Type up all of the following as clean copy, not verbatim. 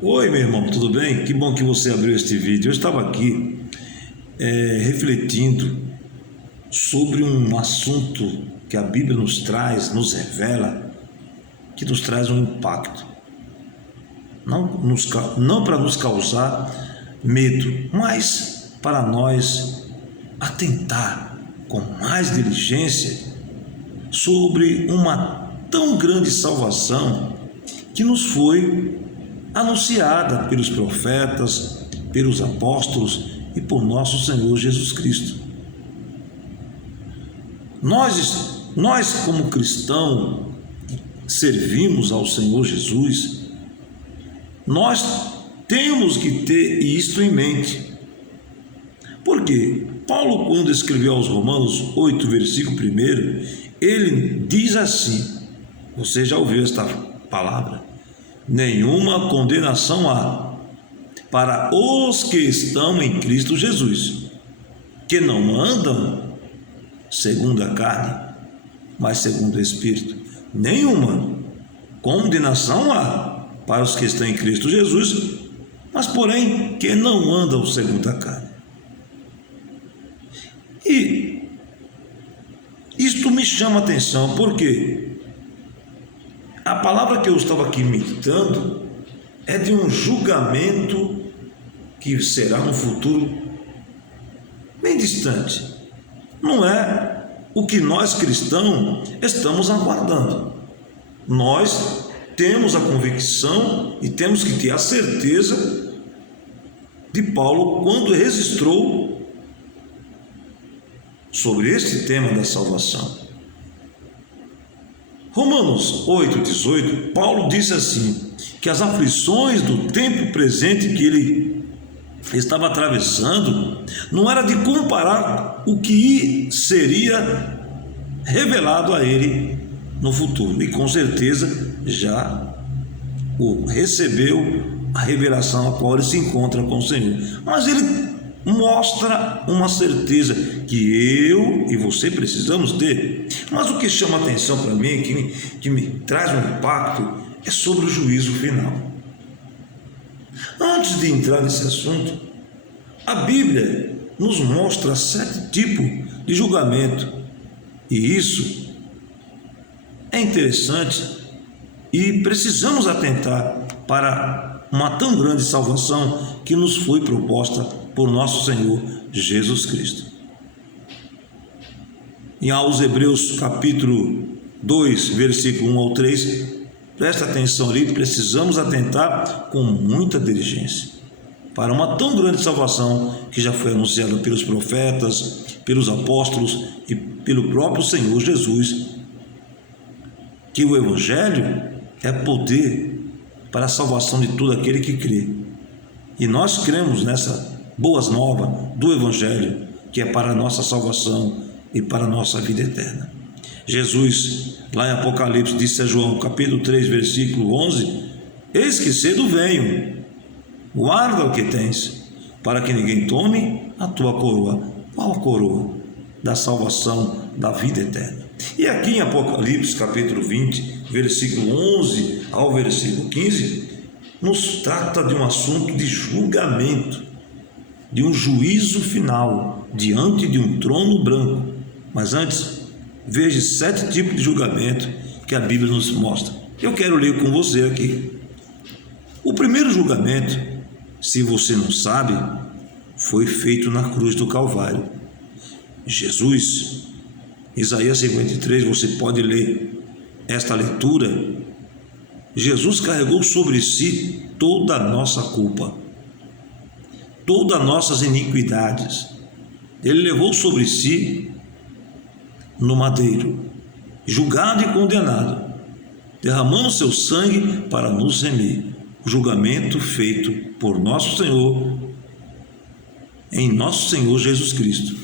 Oi, meu irmão, tudo bem? Que bom que você abriu este vídeo. Eu estava aqui refletindo sobre um assunto que a Bíblia nos traz, nos revela, que nos traz um impacto. Não para nos causar medo, mas para nós atentar com mais diligência sobre uma tão grande salvação que nos foi anunciada pelos profetas, pelos apóstolos e por nosso Senhor Jesus Cristo. Nós como cristãos servimos ao Senhor Jesus, nós temos que ter isto em mente. Porque Paulo, quando escreveu aos Romanos 8, versículo 1, ele diz assim, você já ouviu esta palavra: nenhuma condenação há para os que estão em Cristo Jesus, que não andam segundo a carne, mas segundo o Espírito. Nenhuma condenação há para os que estão em Cristo Jesus, mas porém que não andam segundo a carne. E isto me chama a atenção, porque a palavra que eu estava aqui meditando é de um julgamento que será no futuro bem distante. Não é o que nós cristãos estamos aguardando. Nós temos a convicção e temos que ter a certeza de Paulo quando registrou sobre este tema da salvação. Romanos 8,18, Paulo disse assim, que as aflições do tempo presente que ele estava atravessando não era de comparar o que seria revelado a ele no futuro, e com certeza já o recebeu a revelação a qual ele se encontra com o Senhor, mas ele mostra uma certeza que eu e você precisamos ter. Mas o que chama atenção para mim, que me traz um impacto, é sobre o juízo final. Antes de entrar nesse assunto, a Bíblia nos mostra 7 tipos de julgamento, e isso é interessante e precisamos atentar para uma tão grande salvação que nos foi proposta por nosso Senhor Jesus Cristo. Em aos Hebreus capítulo 2, versículo 1 ao 3, presta atenção ali, precisamos atentar com muita diligência para uma tão grande salvação que já foi anunciada pelos profetas, pelos apóstolos e pelo próprio Senhor Jesus, que o Evangelho é poder para a salvação de todo aquele que crê. E nós cremos nessa boas novas do Evangelho, que é para a nossa salvação e para a nossa vida eterna. Jesus, lá em Apocalipse, disse a João, capítulo 3, versículo 11, eis que cedo venho, guarda o que tens, para que ninguém tome a tua coroa. Qual a coroa? Da salvação, da vida eterna. E aqui em Apocalipse, capítulo 20, versículo 11 ao versículo 15, nos trata de um assunto de julgamento, de um juízo final, diante de um trono branco. Mas antes, veja 7 tipos de julgamento que a Bíblia nos mostra. Eu quero ler com você aqui. O primeiro julgamento, se você não sabe, foi feito na cruz do Calvário. Jesus, Isaías 53, você pode ler esta leitura. Jesus carregou sobre si toda a nossa culpa, todas as nossas iniquidades. Ele levou sobre si no madeiro, julgado e condenado, derramando seu sangue para nos remir. O julgamento feito por nosso Senhor, em nosso Senhor Jesus Cristo.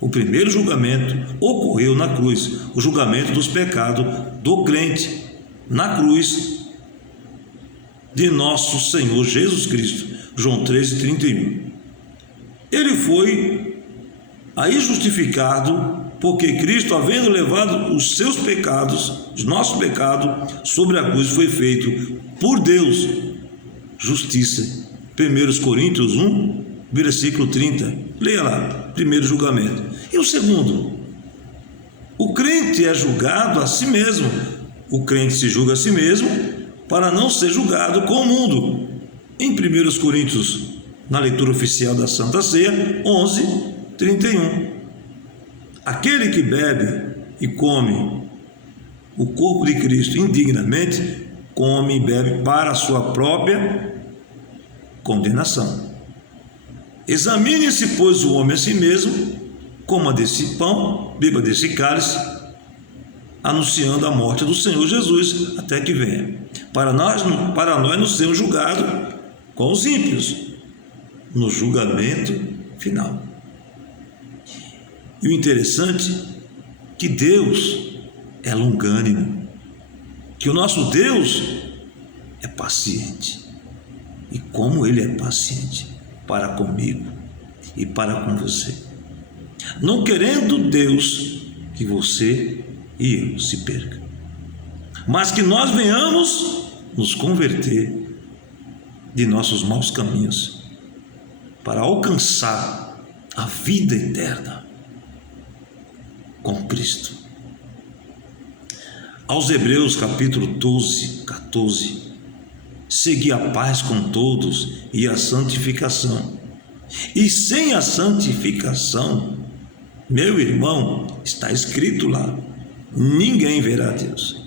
O primeiro julgamento ocorreu na cruz, o julgamento dos pecados do crente, na cruz de nosso Senhor Jesus Cristo. João 13:31. Ele foi aí justificado, porque Cristo, havendo levado os seus pecados, os nossos pecados, sobre a cruz, foi feito por Deus justiça. 1 Coríntios 1, versículo 30. Leia lá, primeiro julgamento. E o segundo? O crente é julgado a si mesmo. O crente se julga a si mesmo para não ser julgado com o mundo. Em 1 Coríntios, na leitura oficial da Santa Ceia, 11, 31. Aquele que bebe e come o corpo de Cristo indignamente, come e bebe para a sua própria condenação. Examine-se, pois, o homem a si mesmo, coma desse pão, beba desse cálice, anunciando a morte do Senhor Jesus até que venha. Para nós não sermos julgados com os ímpios no julgamento final. E o interessante é que Deus é longânimo, que o nosso Deus é paciente. E como Ele é paciente para comigo e para com você, não querendo Deus que você e eu se perca, mas que nós venhamos nos converter de nossos maus caminhos para alcançar a vida eterna com Cristo. Aos Hebreus capítulo 12, 14, segui a paz com todos e a santificação. E sem a santificação, meu irmão, está escrito lá, ninguém verá Deus.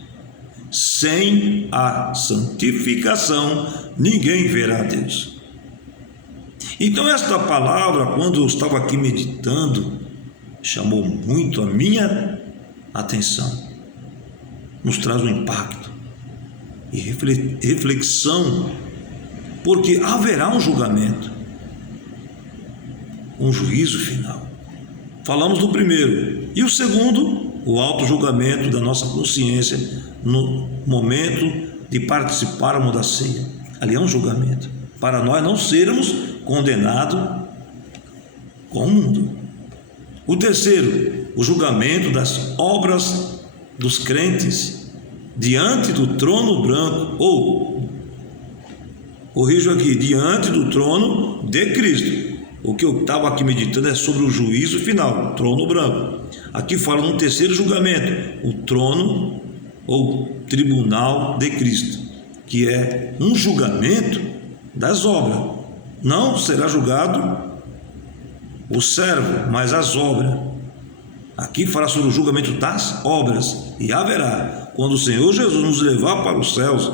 Sem a santificação, ninguém verá Deus. Então esta palavra, quando eu estava aqui meditando, chamou muito a minha atenção. Nos traz um impacto e reflexão, porque haverá um julgamento, um juízo final. Falamos do primeiro. E o segundo, o auto-julgamento da nossa consciência no momento de participarmos da ceia. Ali é um julgamento, para nós não sermos condenados com o mundo. O terceiro, o julgamento das obras dos crentes diante do trono branco, ou, corrijo aqui, diante do trono de Cristo. O que eu estava aqui meditando é sobre o juízo final, trono branco. Aqui fala no terceiro julgamento, o trono ou tribunal de Cristo, que é um julgamento das obras. Não será julgado o servo, mas as obras. Aqui fala sobre o julgamento das obras, e haverá, quando o Senhor Jesus nos levar para os céus,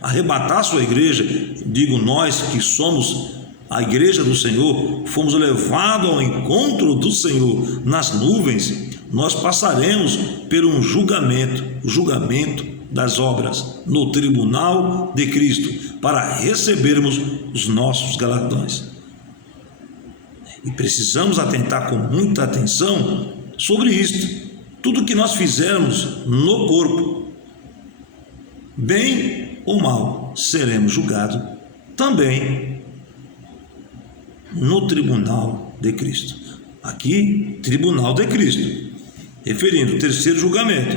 arrebatar a sua igreja, digo nós que somos a igreja do Senhor, fomos levados ao encontro do Senhor nas nuvens, nós passaremos por um julgamento, o julgamento das obras, no tribunal de Cristo, para recebermos os nossos galardões. E precisamos atentar com muita atenção sobre isto. Tudo que nós fizermos no corpo, bem ou mal, seremos julgados também no tribunal de Cristo. Aqui, tribunal de Cristo, referindo ao terceiro julgamento,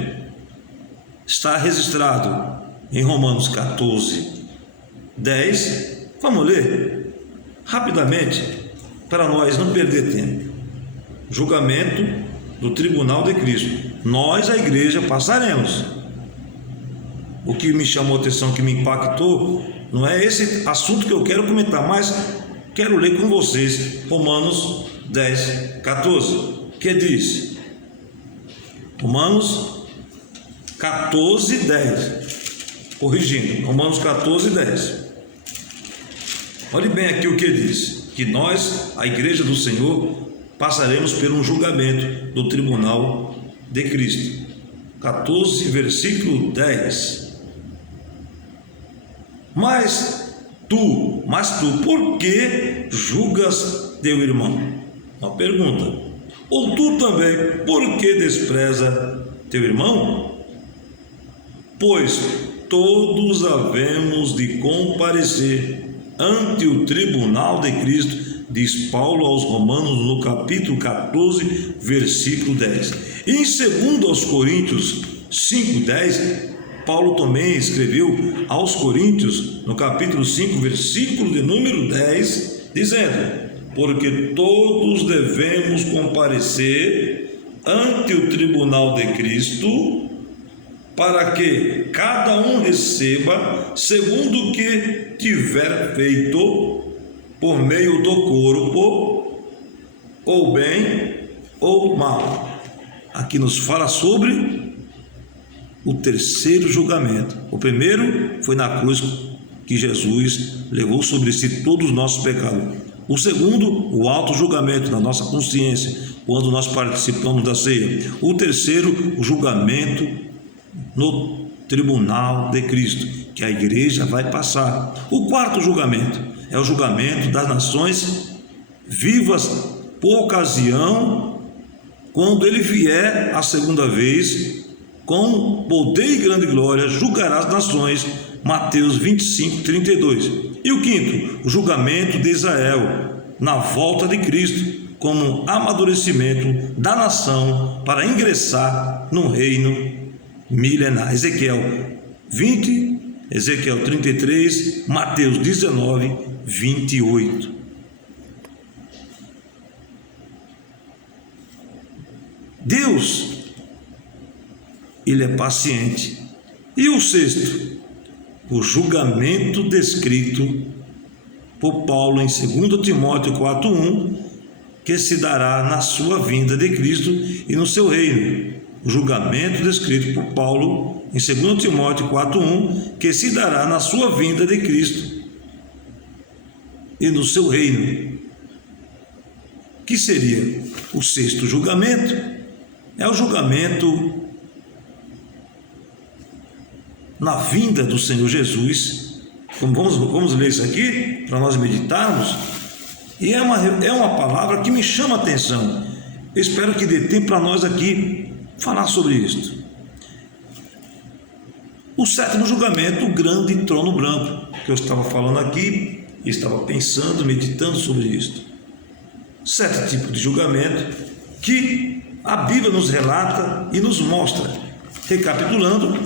está registrado em Romanos 14, 10. Vamos ler rapidamente, para nós não perder tempo. Julgamento do tribunal de Cristo. Nós, a igreja, passaremos. O que me chamou a atenção, que me impactou, não é esse assunto que eu quero comentar, mas quero ler com vocês Romanos 10, 14, que diz, Romanos 14, 10, corrigindo, Romanos 14, 10. Olhe bem aqui o que diz, que nós, a igreja do Senhor, passaremos por um julgamento do tribunal de Cristo. 14, versículo 10. Mas tu, por que julgas teu irmão? Uma pergunta. Ou tu também, por que despreza teu irmão? Pois todos havemos de comparecer ante o tribunal de Cristo, diz Paulo aos Romanos no capítulo 14, versículo 10. E em 2 Coríntios 5, 10, Paulo também escreveu aos Coríntios, no capítulo 5, versículo de número 10, dizendo: porque todos devemos comparecer ante o tribunal de Cristo, para que cada um receba segundo o que tiver feito por meio do corpo, ou bem ou mal. Aqui nos fala sobre o terceiro julgamento. O primeiro foi na cruz, que Jesus levou sobre si todos os nossos pecados. O segundo, o alto julgamento na nossa consciência, quando nós participamos da ceia. O terceiro, o julgamento no tribunal de Cristo, que a igreja vai passar. O quarto julgamento é o julgamento das nações vivas por ocasião, quando ele vier a segunda vez, com poder e grande glória, julgará as nações. Mateus 25, 32. E o quinto, o julgamento de Israel na volta de Cristo, como amadurecimento da nação para ingressar no reino milenar. Ezequiel 20, Ezequiel 33, Mateus 19, 28. Deus, ele é paciente. E o sexto, o julgamento descrito por Paulo em 2 Timóteo 4:1, que se dará na sua vinda de Cristo e no seu reino. O julgamento descrito por Paulo em 2 Timóteo 4:1, que se dará na sua vinda de Cristo e no seu reino. Que seria o sexto julgamento? É o julgamento na vinda do Senhor Jesus. Vamos ler isso aqui para nós meditarmos. E é uma palavra que me chama a atenção. Eu espero que dê tempo para nós aqui falar sobre isto. O sétimo julgamento, o grande trono branco, que eu estava falando aqui, estava pensando, meditando sobre isto. 7 tipos de julgamento que a Bíblia nos relata e nos mostra. Recapitulando,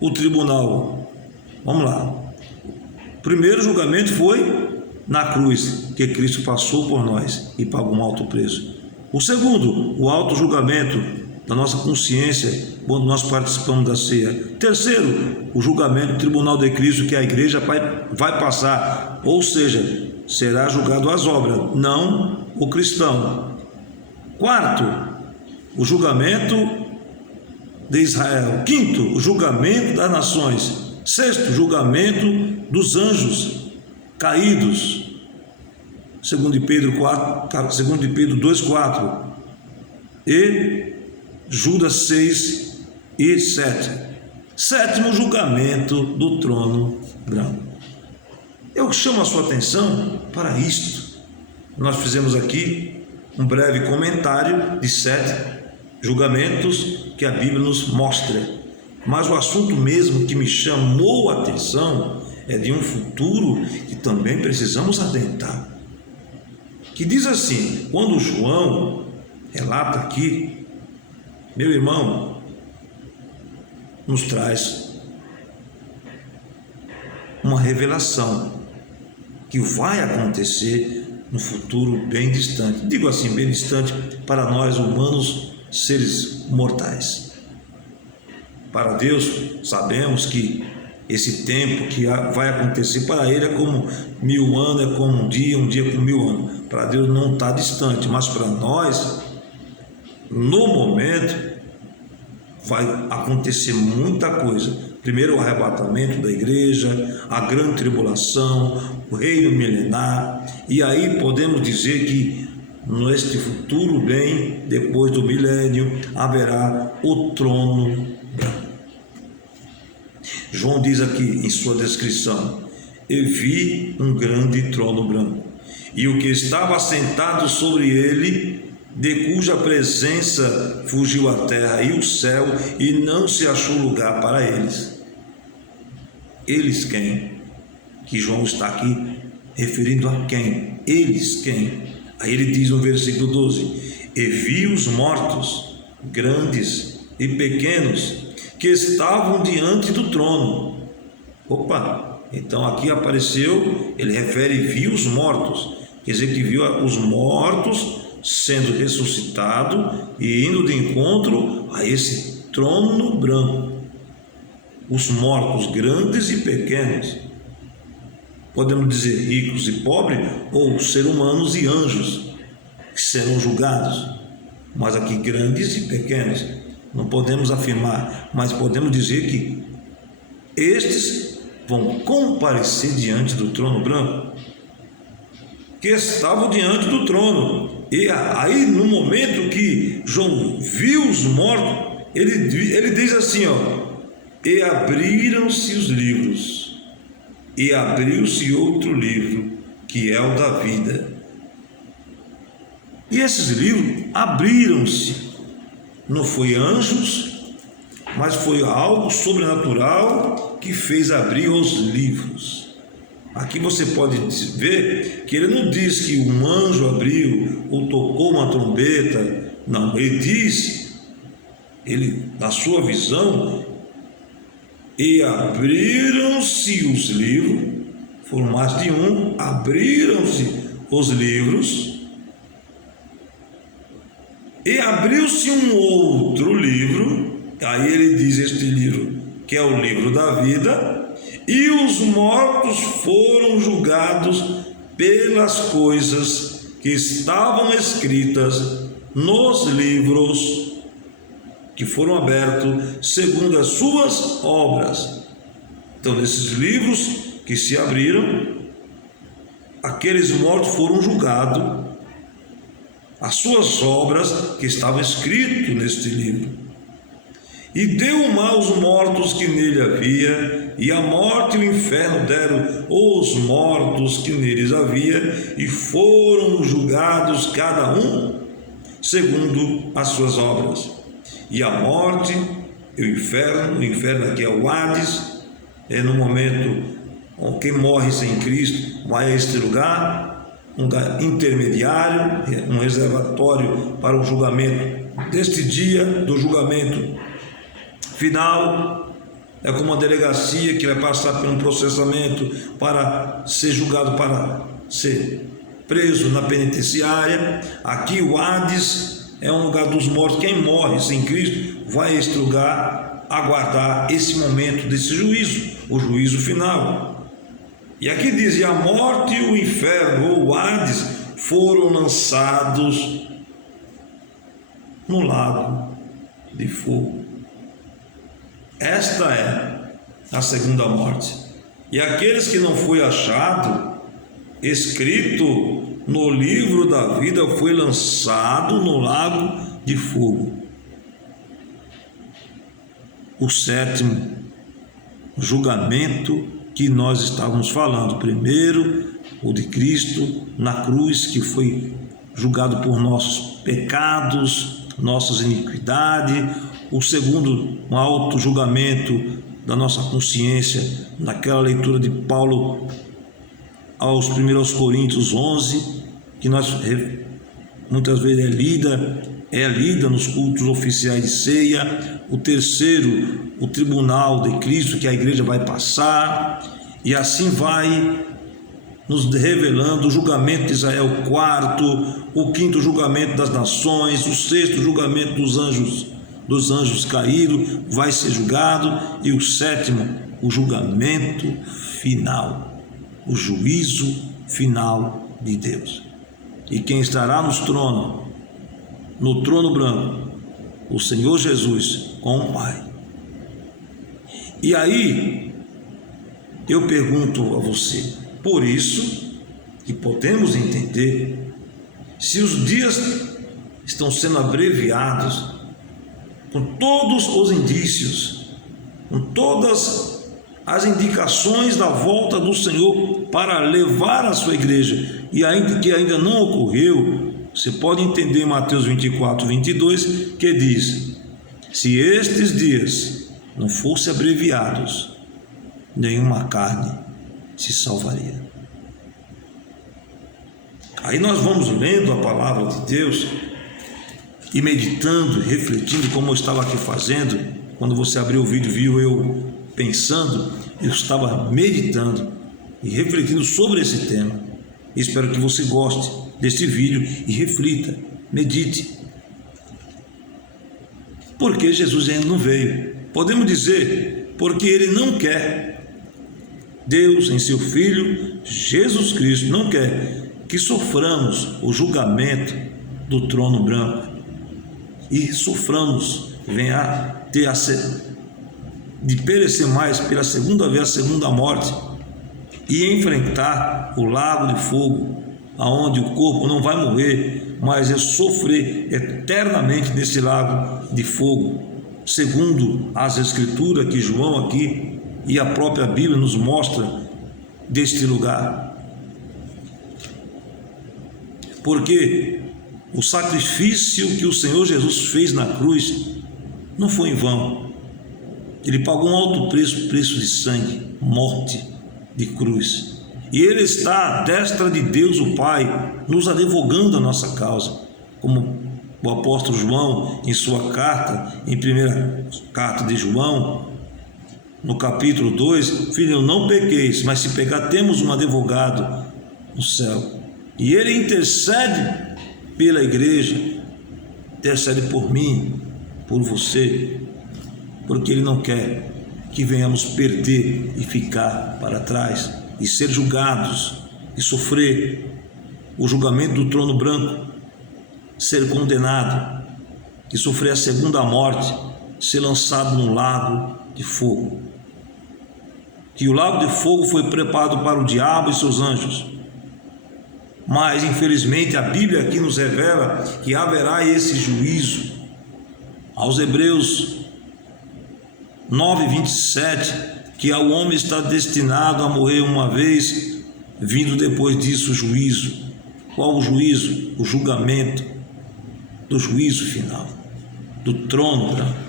o tribunal, vamos lá. O primeiro julgamento foi na cruz, que Cristo passou por nós e pagou um alto preço. O segundo, o alto julgamento da nossa consciência, quando nós participamos da ceia. Terceiro, o julgamento do tribunal de Cristo, que a igreja vai passar, ou seja, será julgado as obras, não o cristão. Quarto, o julgamento de Israel. Quinto, o julgamento das nações. Sexto, o julgamento dos anjos caídos. 2 Pedro 2:4 e Judas 6 e 7. Sétimo, julgamento do trono branco. Eu chamo a sua atenção para isto. Nós fizemos aqui um breve comentário de 7 julgamentos que a Bíblia nos mostra. Mas o assunto mesmo que me chamou a atenção é de um futuro que também precisamos adentrar. Que diz assim, quando João relata aqui, meu irmão, nos traz uma revelação que vai acontecer no futuro bem distante. Digo assim, bem distante para nós humanos, seres mortais. Para Deus, sabemos que esse tempo que vai acontecer para Ele é como 1000 anos, é como um dia como 1000 anos. Para Deus não está distante, mas para nós, no momento, vai acontecer muita coisa. Primeiro o arrebatamento da igreja, a grande tribulação, o reino milenar, e aí podemos dizer que neste futuro bem, depois do milênio, haverá o trono branco. João diz aqui em sua descrição: e vi um grande trono branco, e o que estava assentado sobre ele, de cuja presença fugiu a terra e o céu, e não se achou lugar para eles. Eles quem? Que João está aqui referindo a quem? Eles quem? Aí ele diz no versículo 12: e vi os mortos, grandes e pequenos, que estavam diante do trono. Opa, então aqui apareceu, ele refere viu os mortos, quer dizer que viu os mortos sendo ressuscitados e indo de encontro a esse trono branco. Os mortos grandes e pequenos, podemos dizer ricos e pobres, ou seres humanos e anjos, que serão julgados, mas aqui grandes e pequenos, não podemos afirmar, mas podemos dizer que estes vão comparecer diante do trono branco, que estavam diante do trono. E aí, no momento que João viu os mortos, ele diz assim, e abriram-se os livros, e abriu-se outro livro, que é o da vida. E esses livros abriram-se, não foi anjos, mas foi algo sobrenatural que fez abrir os livros. Aqui você pode ver que ele não diz que um anjo abriu ou tocou uma trombeta, não, ele diz, na sua visão, e abriram-se os livros, foram mais de um, abriram-se os livros, e abriu-se um outro livro, aí ele diz este livro, que é o livro da vida, e os mortos foram julgados pelas coisas que estavam escritas nos livros que foram abertos segundo as suas obras. Então, nesses livros que se abriram, aqueles mortos foram julgados, as suas obras que estavam escritas neste livro. E deu o mal aos mortos que nele havia, e a morte e o inferno deram os mortos que neles havia, e foram julgados cada um segundo as suas obras. E a morte e o inferno aqui é o Hades, é no momento quem morre sem Cristo vai a este lugar, um lugar intermediário, um reservatório para o julgamento deste dia do julgamento final. É como uma delegacia que vai passar por um processamento para ser julgado, para ser preso na penitenciária. Aqui o Hades é um lugar dos mortos. Quem morre sem Cristo vai a este lugar aguardar esse momento desse juízo, o juízo final. E aqui diz: e a morte e o inferno, ou o Hades, foram lançados no lago de fogo. Esta é a segunda morte. E aqueles que não foi achado escrito no livro da vida foi lançado no lago de fogo. O sétimo julgamento que nós estávamos falando. Primeiro, o de Cristo na cruz, que foi julgado por nossos pecados, nossas iniquidades. O segundo, um auto julgamento da nossa consciência, naquela leitura de Paulo aos 1 Coríntios 11, que nós muitas vezes é lida nos cultos oficiais de ceia. O terceiro, o tribunal de Cristo, que a igreja vai passar, e assim vai nos revelando o julgamento de Israel, o quarto, o quinto julgamento das nações, o sexto julgamento dos anjos caídos vai ser julgado, e o sétimo, o julgamento final, o juízo final de Deus. E quem estará no trono branco, o Senhor Jesus com o Pai. E aí eu pergunto a você, por isso que podemos entender, se os dias estão sendo abreviados, com todos os indícios, com todas as indicações da volta do Senhor para levar a sua igreja, e ainda que ainda não ocorreu, você pode entender em Mateus 24, 22, que diz: se estes dias não fossem abreviados, nenhuma carne se salvaria. Aí nós vamos lendo a palavra de Deus e meditando, refletindo, como eu estava aqui fazendo, quando você abriu o vídeo, viu eu pensando, eu estava meditando e refletindo sobre esse tema. Espero que você goste deste vídeo e reflita, medite. Porque Jesus ainda não veio? Podemos dizer, porque Ele não quer. Deus, em seu Filho, Jesus Cristo, não quer que soframos o julgamento do trono branco e soframos, venha a ter de perecer mais pela segunda vez, a segunda morte, e enfrentar o lago de fogo, aonde o corpo não vai morrer, mas é sofrer eternamente nesse lago de fogo, segundo as Escrituras que João aqui e a própria Bíblia nos mostra deste lugar. Porque o sacrifício que o Senhor Jesus fez na cruz não foi em vão. Ele pagou um alto preço, preço de sangue, morte de cruz. E Ele está à destra de Deus o Pai, nos advogando a nossa causa, como o apóstolo João, em sua carta, em primeira carta de João, no capítulo 2, filho, não pequeis, mas se pecar, temos um advogado no céu. E Ele intercede pela igreja, intercede por mim, por você, porque Ele não quer que venhamos perder e ficar para trás, e ser julgados, e sofrer o julgamento do trono branco, ser condenado, e sofrer a segunda morte, ser lançado no lago de fogo. Que o lago de fogo foi preparado para o diabo e seus anjos. Mas, infelizmente, a Bíblia aqui nos revela que haverá esse juízo. Aos Hebreus 9:27, que ao homem está destinado a morrer uma vez, vindo depois disso o juízo. Qual o juízo? O julgamento do juízo final, do trono branco.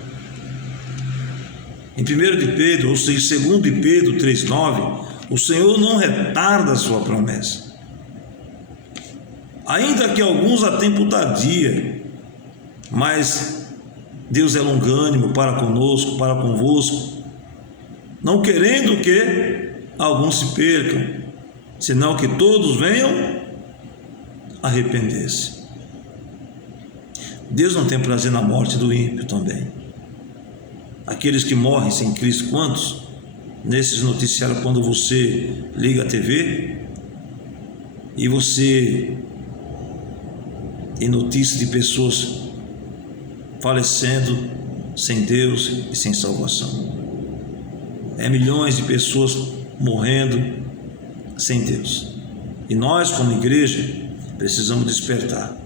Em 1 de Pedro, ou seja, 2 de Pedro 3:9, o Senhor não retarda a sua promessa, ainda que alguns a tempo tardia, mas Deus é longânimo para conosco, para convosco, não querendo que alguns se percam, senão que todos venham arrepender-se. Deus não tem prazer na morte do ímpio também. Aqueles que morrem sem Cristo, quantos? Nesses noticiários, quando você liga a TV e você tem notícias de pessoas falecendo sem Deus e sem salvação. Milhões de pessoas morrendo sem Deus. E nós, como igreja, precisamos despertar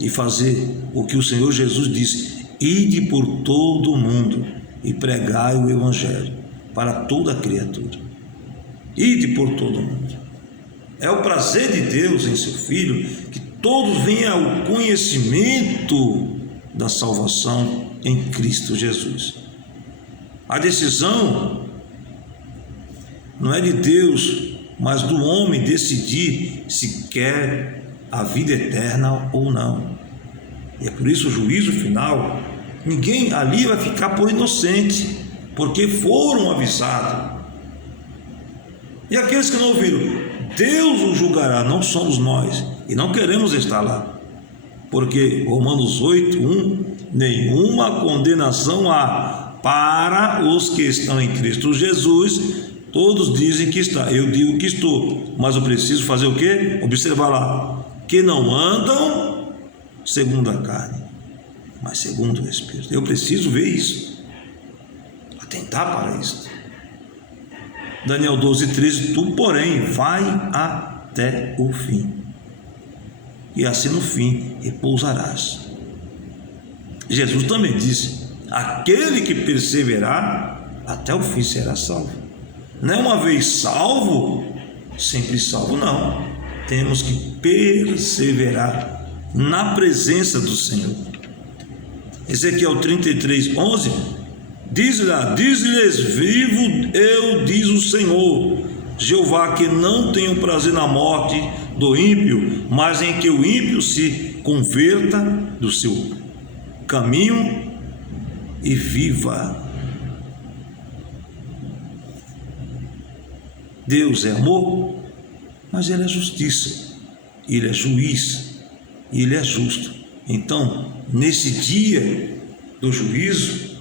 e fazer o que o Senhor Jesus disse: ide por todo o mundo e pregai o Evangelho para toda a criatura. Ide por todo o mundo. É o prazer de Deus em seu Filho que todos venham ao conhecimento da salvação em Cristo Jesus. A decisão não é de Deus, mas do homem decidir se quer a vida eterna ou não. E é por isso o juízo final, ninguém ali vai ficar por inocente, porque foram avisados. E aqueles que não ouviram, Deus os julgará, não somos nós, e não queremos estar lá, porque Romanos 8:1, nenhuma condenação há para os que estão em Cristo Jesus. Todos dizem que está, eu digo que estou, mas eu preciso fazer o quê? Observar lá, que não andam segundo a carne, mas segundo o Espírito. Eu preciso ver isso, atentar para isso. Daniel 12:13, tu porém vai até o fim, e assim no fim repousarás. Jesus também disse: aquele que perseverar até o fim será salvo. Não é uma vez salvo, sempre salvo, não. Temos que perseverar na presença do Senhor. Ezequiel 33:11, diz-lhes, vivo eu, diz o Senhor Jeová, que não tenho prazer na morte do ímpio, mas em que o ímpio se converta do seu caminho e viva. Deus é amor, mas Ele é justiça, Ele é juiz, Ele é justo. Então, nesse dia do juízo,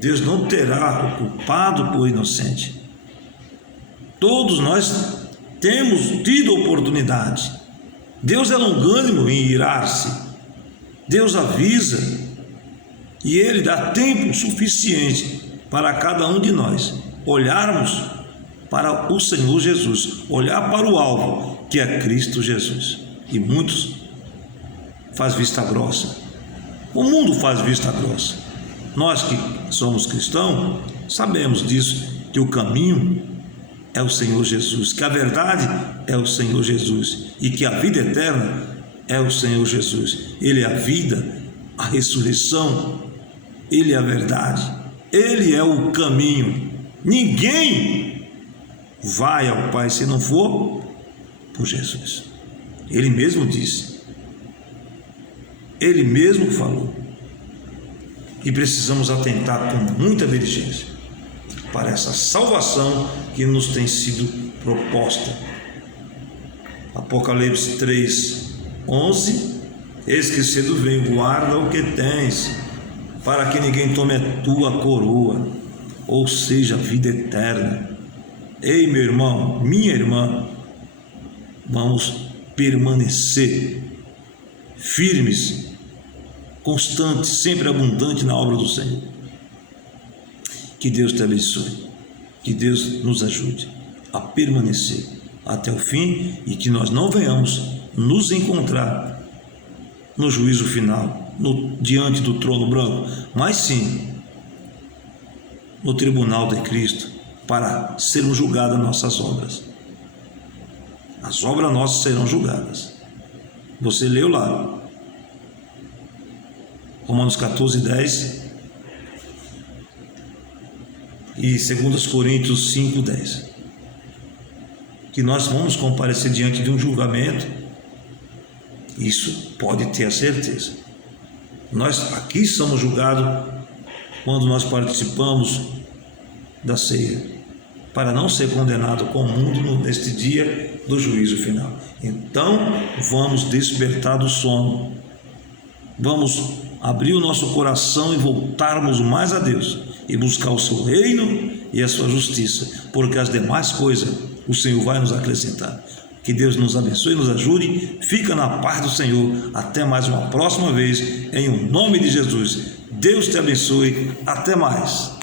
Deus não terá o culpado por inocente. Todos nós temos tido oportunidade. Deus é longânimo em irar-se. Deus avisa e Ele dá tempo suficiente para cada um de nós olharmos para o Senhor Jesus, olhar para o alvo, que é Cristo Jesus. E muitos faz vista grossa. O mundo faz vista grossa. Nós que somos cristãos sabemos disso, que o caminho é o Senhor Jesus, que a verdade é o Senhor Jesus e que a vida eterna é o Senhor Jesus. Ele é a vida, a ressurreição, Ele é a verdade, Ele é o caminho. Ninguém vai ao Pai se não for por Jesus. Ele mesmo disse, Ele mesmo falou. E precisamos atentar com muita diligência para essa salvação que nos tem sido proposta. Apocalipse 3:11: eis que cedo venho, guarda o que tens, para que ninguém tome a tua coroa, ou seja, a vida eterna. Ei, meu irmão, minha irmã, vamos permanecer firmes, constantes, sempre abundante na obra do Senhor. Que Deus te abençoe, que Deus nos ajude a permanecer até o fim e que nós não venhamos nos encontrar no juízo final, diante do trono branco, mas sim no tribunal de Cristo, para sermos julgadas nossas obras. As obras nossas serão julgadas. Você leu lá, Romanos 14:10 e 2 Coríntios 5:10, que nós vamos comparecer diante de um julgamento. Isso pode ter a certeza. Nós aqui somos julgados quando nós participamos da ceia, para não ser condenado com o mundo neste dia do juízo final. Então vamos despertar do sono, vamos abrir o nosso coração e voltarmos mais a Deus e buscar o seu reino e a sua justiça, porque as demais coisas o Senhor vai nos acrescentar. Que Deus nos abençoe e nos ajude. Fica na paz do Senhor. Até mais uma próxima vez, em o nome de Jesus. Deus te abençoe. Até mais.